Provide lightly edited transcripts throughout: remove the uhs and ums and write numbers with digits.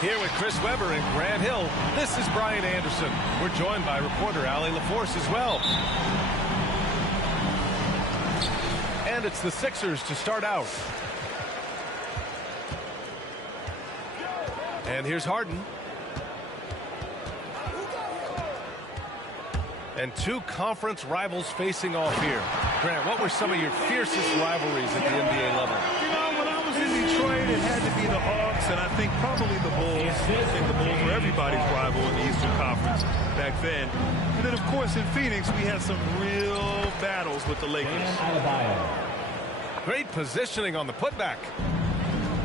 Here with Chris Webber and Grant Hill, this is Brian Anderson. We're joined by reporter Allie LaForce as well. And it's the Sixers to start out. And here's Harden. And two conference rivals facing off here. Grant, what were some of your fiercest rivalries at the NBA level? You know, when I was in Detroit, it had to be the Hawks, and I think probably the Bulls. I think the Bulls were everybody's rival in the Eastern Conference back then. And then, of course, in Phoenix, we had some real battles with the Lakers. Great positioning on the putback.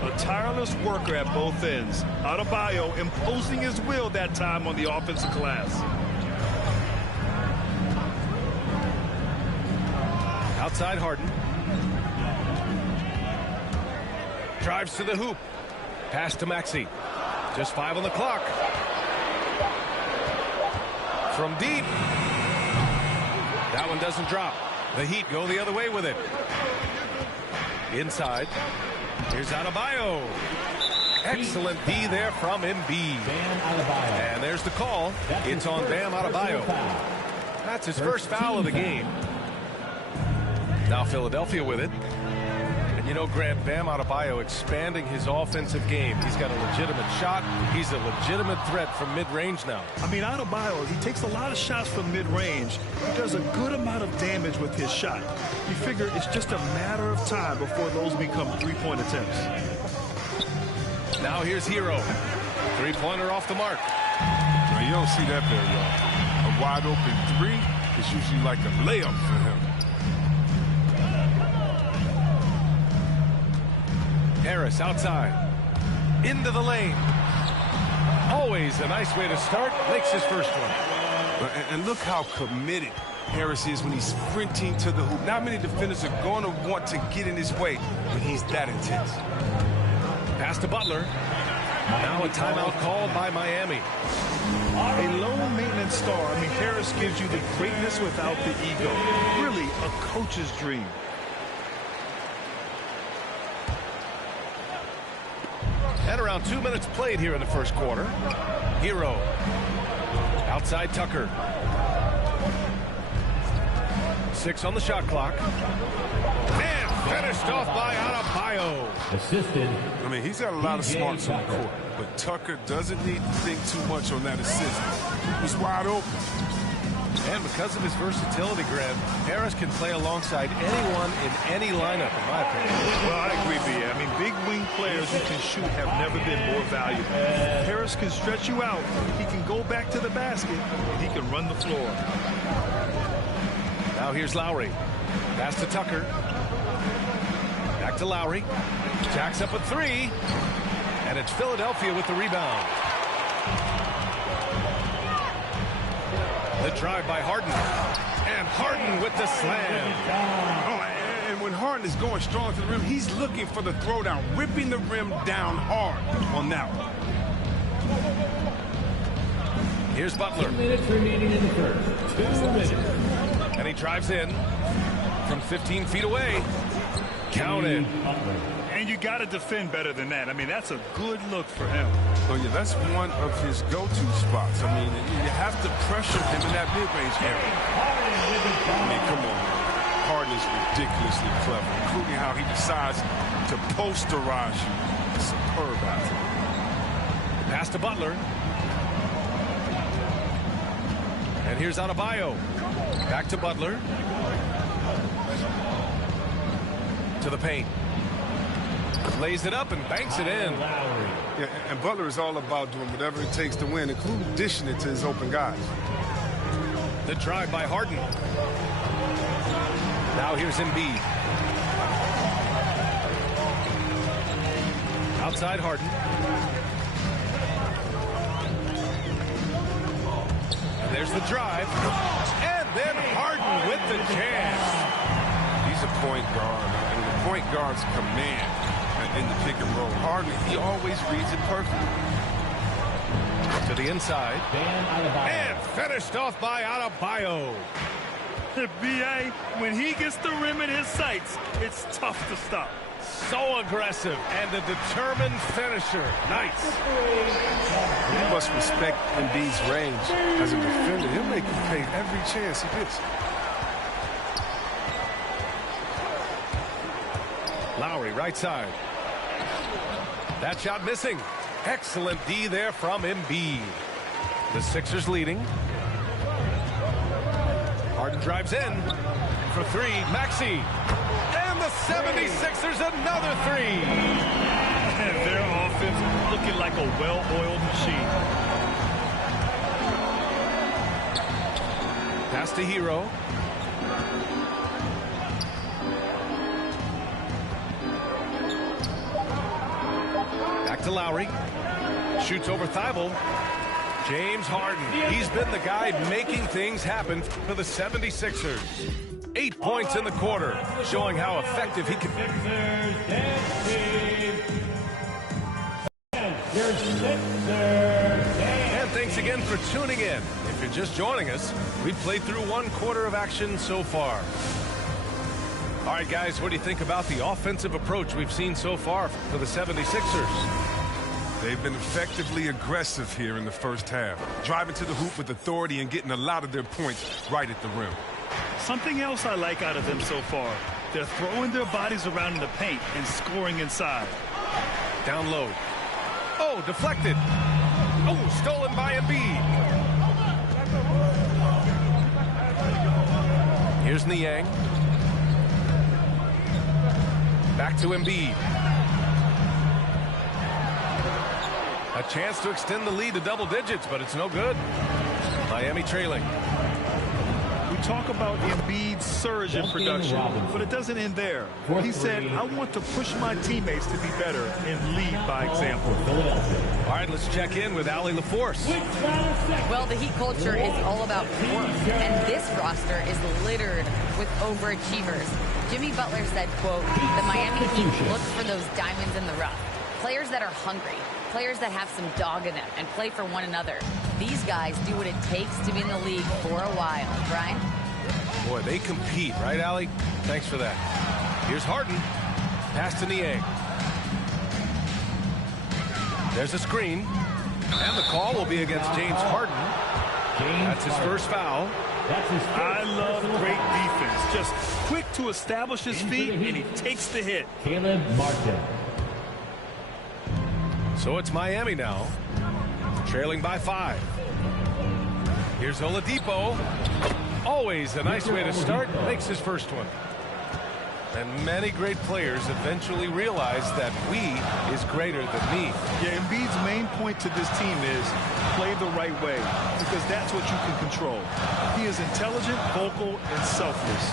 A tireless worker at both ends. Adebayo imposing his will that time on the offensive glass. Outside Harden. Drives to the hoop. Pass to Maxey. Just 5 on the clock. From deep. That one doesn't drop. The Heat go the other way with it. Inside. Here's Adebayo. Excellent D there from Embiid. And there's the call. It's on Bam Adebayo. That's his first foul of the game. Now Philadelphia with it. And you know, Grant, Bam Adebayo expanding his offensive game. He's got a legitimate shot. He's a legitimate threat from mid-range now. I mean, Adebayo, he takes a lot of shots from mid-range. He does a good amount of damage with his shot. You figure it's just a matter of time before those become three-point attempts. Now here's Hero. Three-pointer off the mark. Well, you don't see that very often. A wide-open three is usually like a layup for him. Harris outside. Into the lane. Always a nice way to start. Makes his first one. And look how committed Harris is when he's sprinting to the hoop. Not many defenders are going to want to get in his way when he's that intense. Pass to Butler. Now a timeout called by Miami. A low-maintenance star. I mean, Harris gives you the greatness without the ego. Really a coach's dream. And around 2 minutes played here in the first quarter. Hero. Outside Tucker. 6 on the shot clock. And finished off by Adebayo. Assisted. I mean, he's got a lot of smarts on the court, but Tucker doesn't need to think too much on that assist. He's wide open. And because of his versatility, Grant, Harris can play alongside anyone in any lineup, in my opinion. Well, I agree, B. I mean, big wing players who can shoot have never been more valuable. Harris can stretch you out. He can go back to the basket, and he can run the floor. Now here's Lowry. Pass to Tucker. Back to Lowry. Jacks up a 3. And it's Philadelphia with the rebound. The drive by Harden. And Harden with the slam. Oh, and when Harden is going strong to the rim, he's looking for the throwdown, ripping the rim down hard on that one. Here's Butler. 2 minutes remaining in the first. 2 minutes. And he drives in from 15 feet away. Counted. And you got to defend better than that. I mean, that's a good look for him. Oh, yeah, that's one of his go-to spots. I mean, you have to pressure him in that mid-range area. I mean, come on. Harden is ridiculously clever, including how he decides to posterize you. Superb athlete. Pass to Butler. And here's Adebayo. Back to Butler. To the paint. Lays it up and banks it in. Yeah, and Butler is all about doing whatever it takes to win, including dishing it to his open guys. The drive by Harden. Now here's Embiid. Outside Harden. And there's the drive. And then Harden with the jam. He's a point guard, and the point guard's command in the pick and roll. Harden, he always reads it perfectly. To the inside. Bam Adebayo. And finished off by Adebayo. B.A., when he gets the rim in his sights, it's tough to stop. So aggressive and a determined finisher. Nice. You must respect Embiid's range as a defender. He'll make you pay every chance he gets. Lowry, right side. That shot missing. Excellent D there from Embiid. The Sixers leading. Harden drives in for three. Maxey. And the 76ers another three. And their offense looking like a well-oiled machine. Pass to Hero. Back to Lowry. Shoots over Thibault. James Harden. He's been the guy making things happen for the 76ers. 8 points in the quarter, showing how effective he can be. And thanks again for tuning in. If you're just joining us, we've played through 1 quarter of action so far. All right, guys, what do you think about the offensive approach we've seen so far for the 76ers? They've been effectively aggressive here in the first half, driving to the hoop with authority and getting a lot of their points right at the rim. Something else I like out of them so far, they're throwing their bodies around in the paint and scoring inside. Down low. Oh, deflected. Oh, stolen by Embiid. Here's Niang. Back to Embiid. A chance to extend the lead to double digits, but it's no good. Miami trailing. We talk about Embiid's surge in production, but it doesn't end there. He said, I want to push my teammates to be better and lead by example. All right, let's check in with Allie LaForce. Well, the Heat culture is all about work, and this roster is littered with overachievers. Jimmy Butler said, quote, the Miami Heat look for those diamonds in the rough. Players that are hungry, players that have some dog in them and play for one another. These guys do what it takes to be in the league for a while. Brian? Boy, they compete, right, Allie? Thanks for that. Here's Harden. Pass to Niang. There's a screen. And the call will be against James Harden. That's his first foul. I love great defense. Just quick to establish his feet, and he takes the hit. Caleb Martin. So it's Miami now, trailing by 5. Here's Oladipo. Always a nice way to start. Makes his first one. And many great players eventually realize that we is greater than me. Yeah, Embiid's main point to this team is play the right way, because that's what you can control. He is intelligent, vocal, and selfless.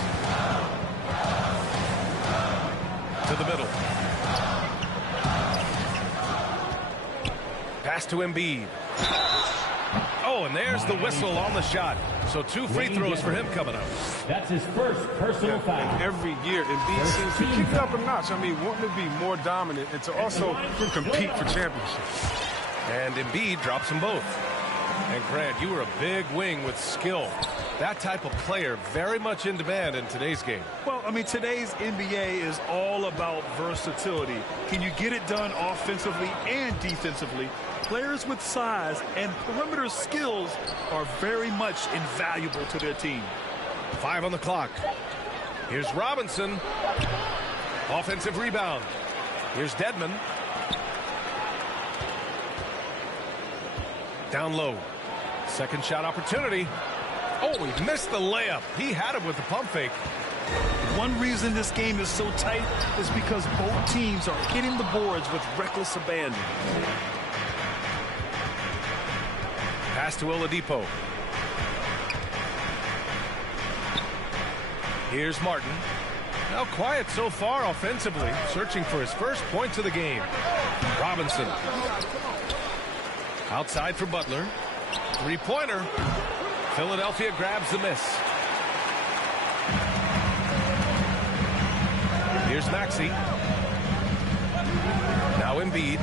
To the middle. Pass to Embiid. Oh, and there's the whistle on the shot. So 2 free throws for him coming up. That's his first personal foul. Every year, Embiid seems to kick it up a notch. I mean, wanting to be more dominant and to also compete for championships. And Embiid drops them both. And Grant, you were a big wing with skill. That type of player very much in demand in today's game. Well, I mean, today's NBA is all about versatility. Can you get it done offensively and defensively? Players with size and perimeter skills are very much invaluable to their team. 5 on the clock. Here's Robinson. Offensive rebound. Here's Dedmon. Down low. Second shot opportunity. Oh, he missed the layup. He had him with the pump fake. One reason this game is so tight is because both teams are hitting the boards with reckless abandon. Pass to Oladipo. Here's Martin. Now quiet so far offensively, searching for his first points of the game. Robinson. Outside for Butler. Three-pointer. Philadelphia grabs the miss. Here's Maxey. Now Embiid.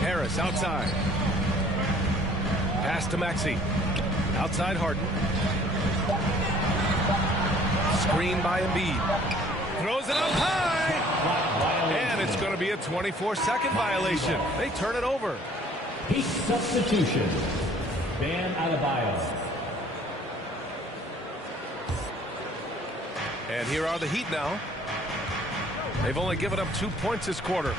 Harris outside. Pass to Maxey. Outside Harden. Screen by Embiid. Throws it up high. And it's going to be a 24-second violation. They turn it over. Heat substitution. Bam Adebayo. And here are the Heat now. They've only given up 2 points this quarter.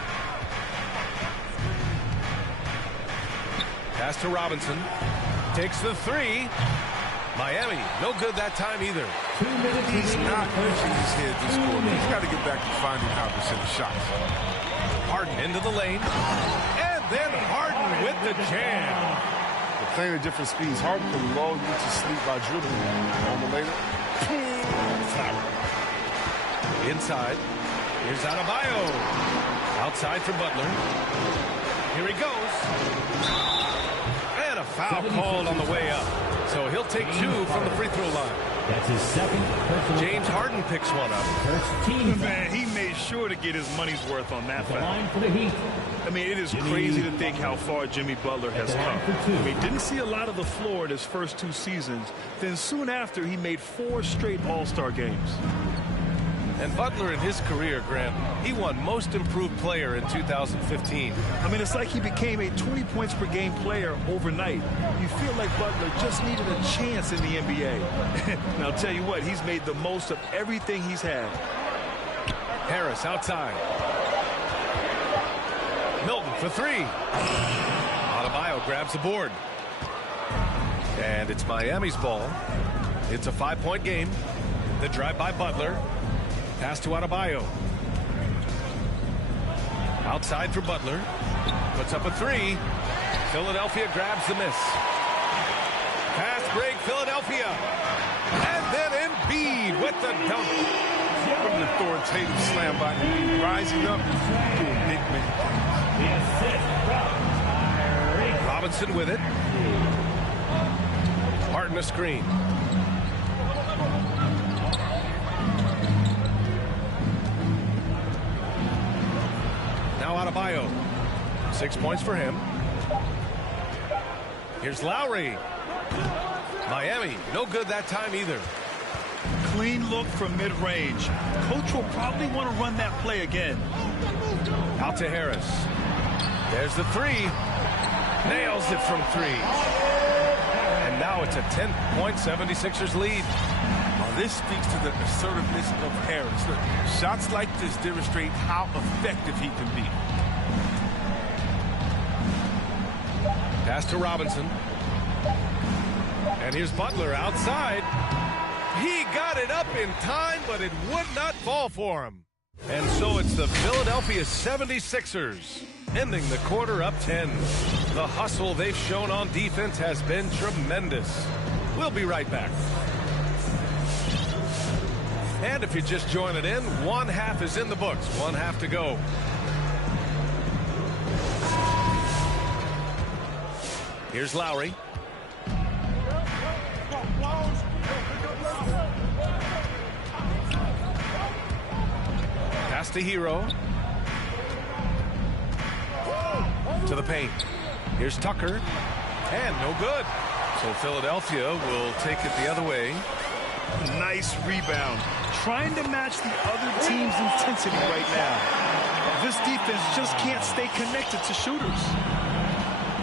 Pass to Robinson. Takes the three. Miami, no good that time either. 2 minutes. He's not using his head this quarter. He's got to get back to finding opposite shots. Harden into the lane. And then Harden with the jam. They're playing at different speeds. Harden can lull you to sleep by dribbling on the later. Inside. Here's Adebayo. Outside for Butler. Here he goes. And a foul called on the way up. So he'll take 2 from the free throw line. That's his second personal. James Harden picks one up. First team. Man, he made sure to get his money's worth on that The foul. line for the Heat. I mean, it is crazy to think how far Jimmy Butler has the line come. for 2. I mean, didn't see a lot of the floor in his first 2 seasons. Then soon after, he made 4 straight All-Star games. And Butler in his career, Grant, he won Most Improved Player in 2015. I mean, it's like he became a 20 points per game player overnight. You feel like Butler just needed a chance in the NBA. And I'll tell you what, he's made the most of everything he's had. Harris outside. Milton for 3. Adebayo grabs the board. And it's Miami's ball. It's a 5-point game. The drive by Butler. Pass to Adebayo. Outside for Butler. Puts up a 3. Philadelphia grabs the miss. Pass break, Philadelphia. And then Embiid with the dunk. What an authoritative slam by Embiid. Rising up, doing big man. Robinson with it. Harden a screen. Now Adebayo. 6 points for him. Here's Lowry. Miami, no good that time either. Clean look from mid-range. Coach will probably want to run that play again. Out to Harris. There's the 3. Nails it from 3. And now it's a 10-point 76ers lead. This speaks to the assertiveness of Harris. Look, shots like this demonstrate how effective he can be. Pass to Robinson. And here's Butler outside. He got it up in time, but it would not fall for him. And so it's the Philadelphia 76ers, ending the quarter up 10. The hustle they've shown on defense has been tremendous. We'll be right back. And if you're just joining in, 1 half is in the books, 1 half to go. Here's Lowry. Pass to Hero. To the paint. Here's Tucker. And no good. So Philadelphia will take it the other way. Nice rebound. Trying to match the other team's intensity right now. This defense just can't stay connected to shooters.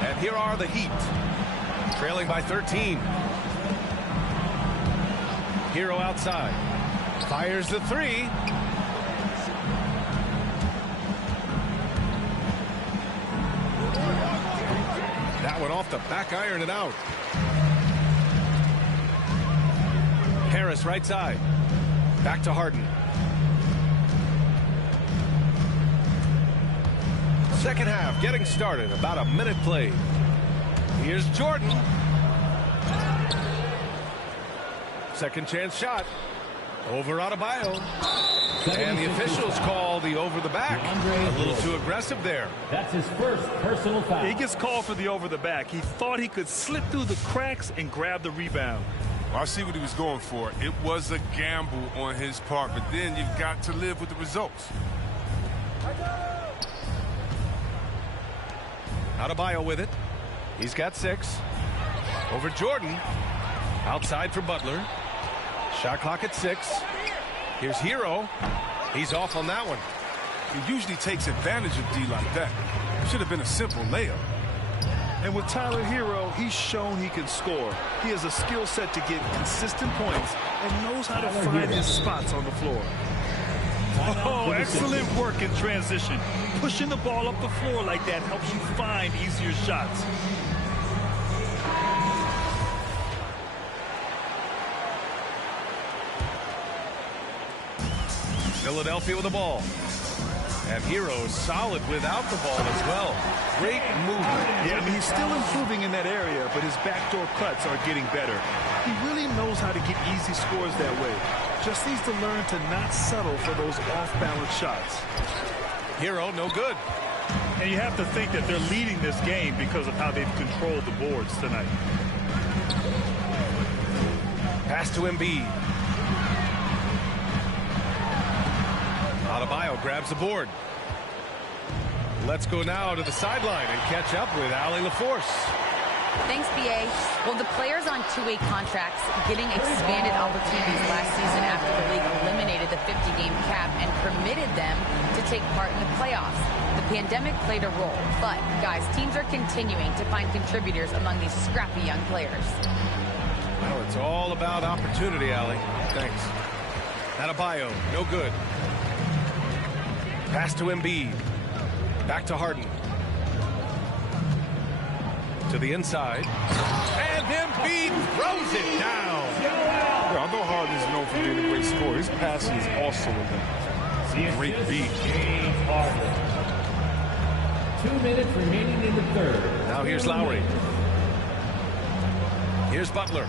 And here are the Heat, trailing by 13. Hero outside. Fires the 3. That one off the back iron and out. Harris right side. Back to Harden. Second half getting started. About a minute played. Here's Jordan. second chance shot. Over Adebayo. And the officials call the over the back. A little too aggressive there. That's his first personal foul. He gets called for the over the back. He thought he could slip through the cracks and grab the rebound. Well, I see what he was going for. It was a gamble on his part, but then you've got to live with the results. Adebayo with it. He's got 6. Over Jordan. Outside for Butler. Shot clock at 6. Here's Hero. He's off on that one. He usually takes advantage of D like that. It should have been a simple layup. And with Tyler Hero, he's shown he can score. He has a skill set to get consistent points and knows how to find his spots on the floor. Oh, excellent work in transition. Pushing the ball up the floor like that helps you find easier shots. Philadelphia with the ball. And Hero solid without the ball as well. Great movement. Yeah, I mean, he's still improving in that area, but his backdoor cuts are getting better. He really knows how to get easy scores that way. Just needs to learn to not settle for those off-balance shots. Hero, no good. And you have to think that they're leading this game because of how they've controlled the boards tonight. Pass to Embiid. Adebayo grabs the board. Let's go now to the sideline and catch up with Allie LaForce. Thanks, B.A. Well, the players on two-way contracts getting expanded opportunities last season after the league eliminated the 50-game cap and permitted them to take part in the playoffs. The pandemic played a role, but, guys, teams are continuing to find contributors among these scrappy young players. Well, it's all about opportunity, Allie. Thanks. Adebayo, no good. Pass to Embiid. Back to Harden. To the inside. And Embiid throws it down. Well, although Harden is known for being a great scorer, his passing is also a great beat. James Harden. 2 minutes remaining in the third. Now here's Lowry. Here's Butler.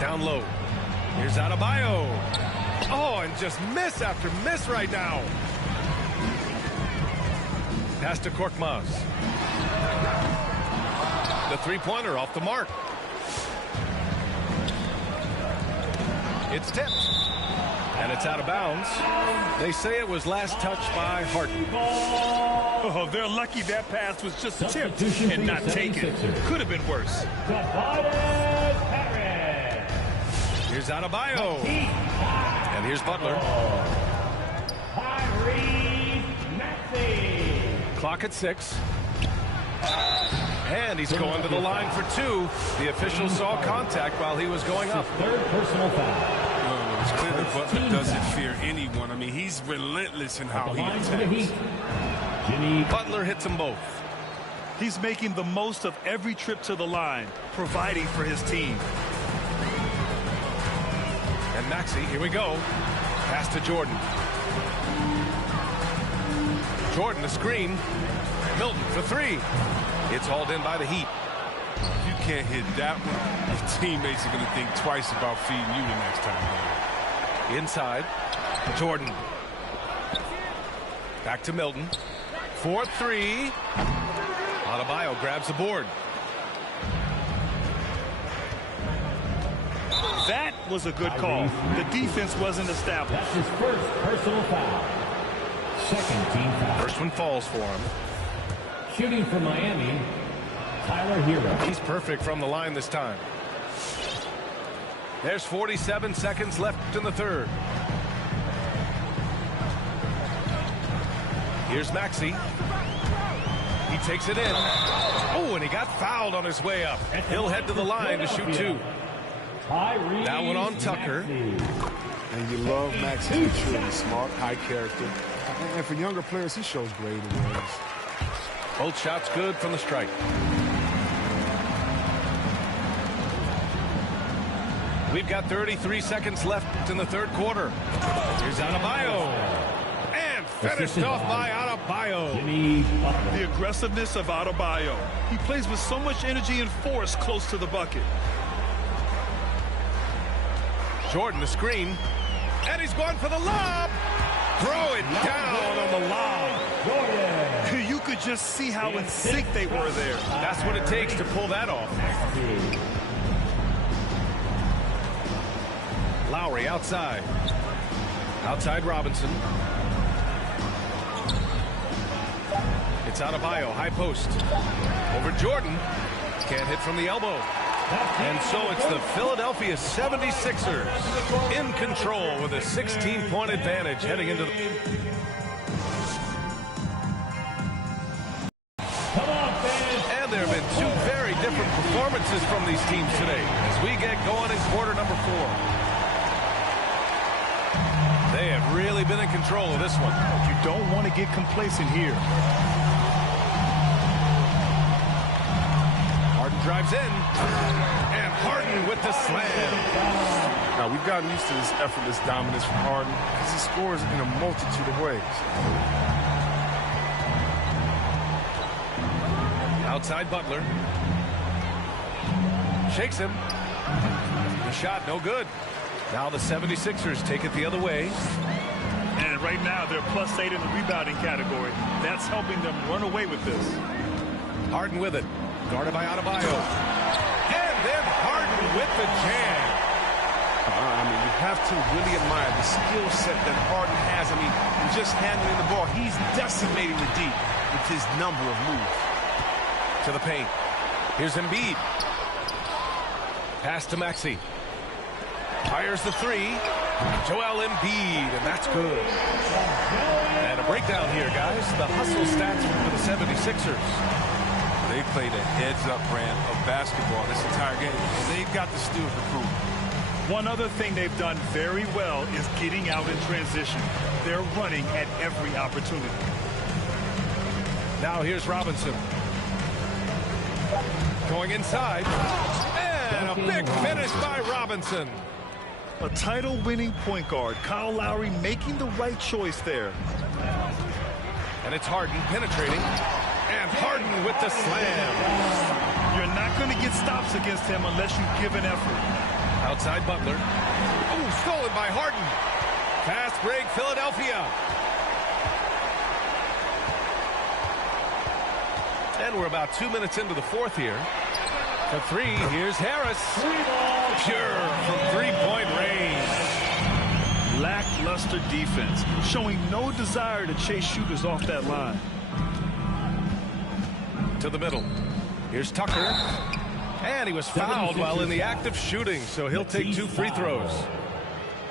Down low. Here's Adebayo. Oh, and just miss after miss right now. Pass to Korkmaz. The three-pointer off the mark. It's tipped. And it's out of bounds. They say it was last touched by Harden. Oh, they're lucky that pass was just tipped and not taken. Could have been worse. Here's Adebayo. And here's Butler. Clock at 6. And he's going to the line for 2. The official saw contact while he was going up. Third personal foul. It's clear that Butler doesn't fear anyone. I mean, he's relentless in how he attacks. Butler hits them both. He's making the most of every trip to the line, providing for his team. And Maxey, here we go. Pass to Jordan. Jordan, the screen. Milton for 3. It's hauled in by the Heat. If you can't hit that one, your teammates are going to think twice about feeding you the next time. Inside. Jordan. Back to Milton. 4-3. Adebayo grabs the board. That was a good call. The defense wasn't established. That's his first personal foul. Second team foul. First one falls for him. Shooting for Miami, Tyler Hero. He's perfect from the line this time. There's 47 seconds left in the third. Here's Maxey. He takes it in. Oh, and he got fouled on his way up. He'll head to the line to shoot 2. That one on Tucker. And you love Maxey. He's truly smart, high character. And for younger players, he shows great awareness. Both shots good from the stripe. We've got 33 seconds left in the third quarter. Here's Adebayo. And finished off by Adebayo. The aggressiveness of Adebayo. He plays with so much energy and force close to the bucket. Jordan the screen. And he's going for the lob. Throw it down on the lob. You could just see how in sync they were there. That's what it takes to pull that off. Lowry outside. Outside Robinson. It's Adebayo, high post. Over Jordan. Can't hit from the elbow. And so it's the Philadelphia 76ers in control with a 16-point advantage heading into the... And there have been two very different performances from these teams today as we get going in quarter number 4. They have really been in control of this one. You don't want to get complacent here. Harden drives in, and Harden with the slam. Now, we've gotten used to this effortless dominance from Harden because he scores in a multitude of ways. Outside Butler. Shakes him. The shot no good. Now the 76ers take it the other way. And right now they're +8 in the rebounding category. That's helping them run away with this. Harden with it. Guarded by Adebayo. And then Harden with the jam. I mean, you have to really admire the skill set that Harden has. I mean, just handling the ball, he's decimating the deep with his number of moves. To the paint. Here's Embiid. Pass to Maxey. Fires the three. Joel Embiid, and that's good. And a breakdown here, guys. The hustle stats for the 76ers. They played a heads-up brand of basketball this entire game, and they've got the steals to prove. One other thing they've done very well is getting out in transition. They're running at every opportunity. Now here's Robinson. Going inside. And a big finish by Robinson. A title-winning point guard, Kyle Lowry, making the right choice there. And it's Harden penetrating. And Harden with the slam. You're not going to get stops against him unless you give an effort. Outside Butler. Oh, stolen by Harden. Fast break, Philadelphia. And we're about 2 minutes into the fourth here. For three, here's Harris. Pure from three-point range. Lackluster defense, showing no desire to chase shooters off that line. To the middle. Here's Tucker. And he was fouled while in the act of shooting, so he'll take 2 free throws.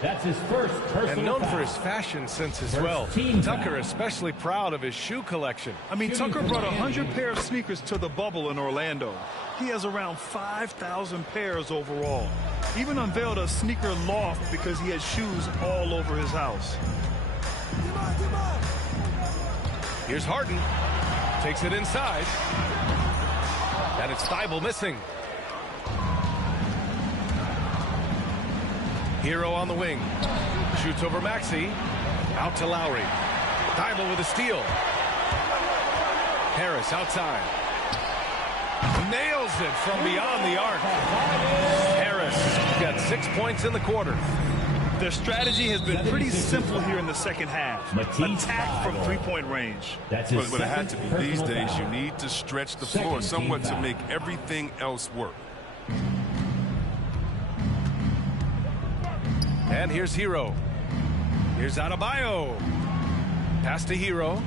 That's his first personal And known foul. for his fashion sense as well. Tucker especially proud of his shoe collection. I mean, Tucker brought 100 pair of sneakers to the bubble in Orlando. He has around 5,000 pairs overall. Even unveiled a sneaker loft because he has shoes all over his house. Here's Harden. Takes it inside. And it's Thibault missing. Hero on the wing. Shoots over Maxey. Out to Lowry. Thibault with a steal. Harris outside. Nails it from beyond the arc. Harris got 6 points in the quarter. Their strategy has been pretty simple here in the second half. Attack from three-point range. That's his But it had to second be. These personal days, foul. you need to stretch the floor somewhat to make everything else work. And here's Hero. Here's Adebayo. Pass to Hero.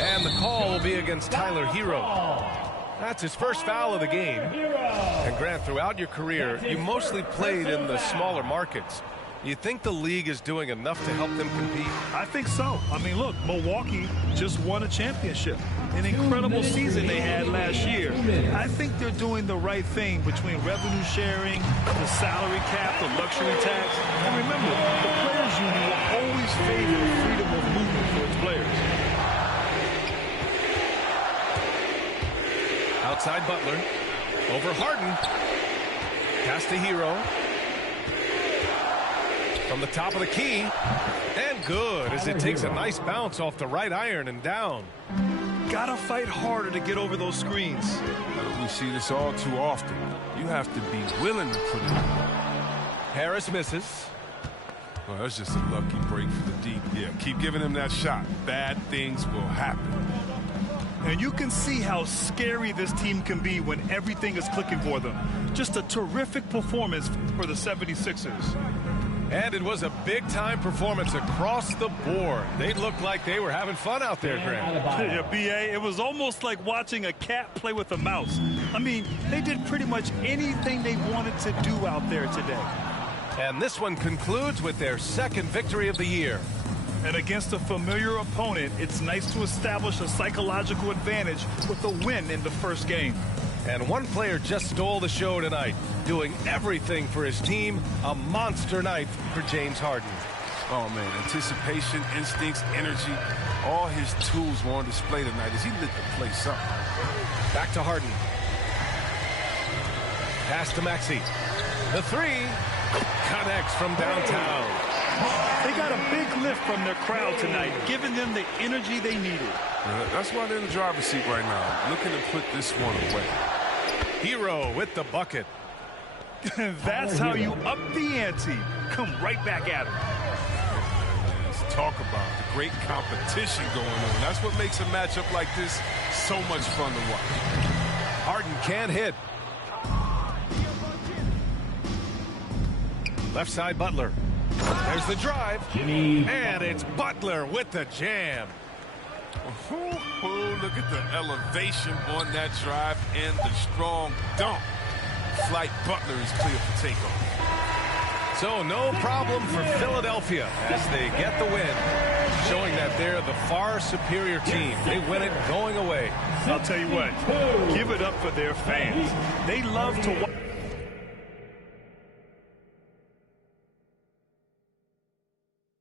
And the call will be against Tyler Hero. That's his first foul of the game. And Grant, throughout your career, you mostly played in the smaller markets. You think the league is doing enough to help them compete? I think so. I mean, look, Milwaukee just won a championship. An incredible season they had last year. I think they're doing the right thing between revenue sharing, the salary cap, the luxury tax. And remember, the players' union will always favor freedom of movement for its players. Outside Butler. Over Harden. Pass to Hero. From the top of the key. And good as it takes a nice bounce off the right iron and down. got to fight harder to get over those screens. We see this all too often. You have to be willing to put it in. Harris misses. Well, that's just a lucky break for the deep. Yeah, keep giving him that shot. Bad things will happen. And you can see how scary this team can be when everything is clicking for them. Just a terrific performance for the 76ers. And it was a big-time performance across the board. They looked like they were having fun out there, Grant. Yeah, B.A., it was almost like watching a cat play with a mouse. I mean, they did pretty much anything they wanted to do out there today. And this one concludes with their second victory of the year. And against a familiar opponent, it's nice to establish a psychological advantage with a win in the first game. And one player just stole the show tonight, doing everything for his team. A monster night for James Harden. Oh, man, anticipation, instincts, energy, all his tools were on display tonight as he lit the place up. Back to Harden. Pass to Maxey. The three connects from downtown. They got a big lift from their crowd tonight, giving them the energy they needed. That's why they're in the driver's seat right now, looking to put this one away. Hero with the bucket. That's how you up the ante. Come right back at him. Let's talk about the great competition going on. That's what makes a matchup like this so much fun to watch. Harden can't hit. Left side, Butler. There's the drive. And it's Butler with the jam. Look at the elevation on that drive and the strong dunk. Flight Butler is clear for takeoff. So no problem for Philadelphia as they get the win, showing that they're the far superior team. They win it going away. I'll tell you what, give it up for their fans. They love to watch.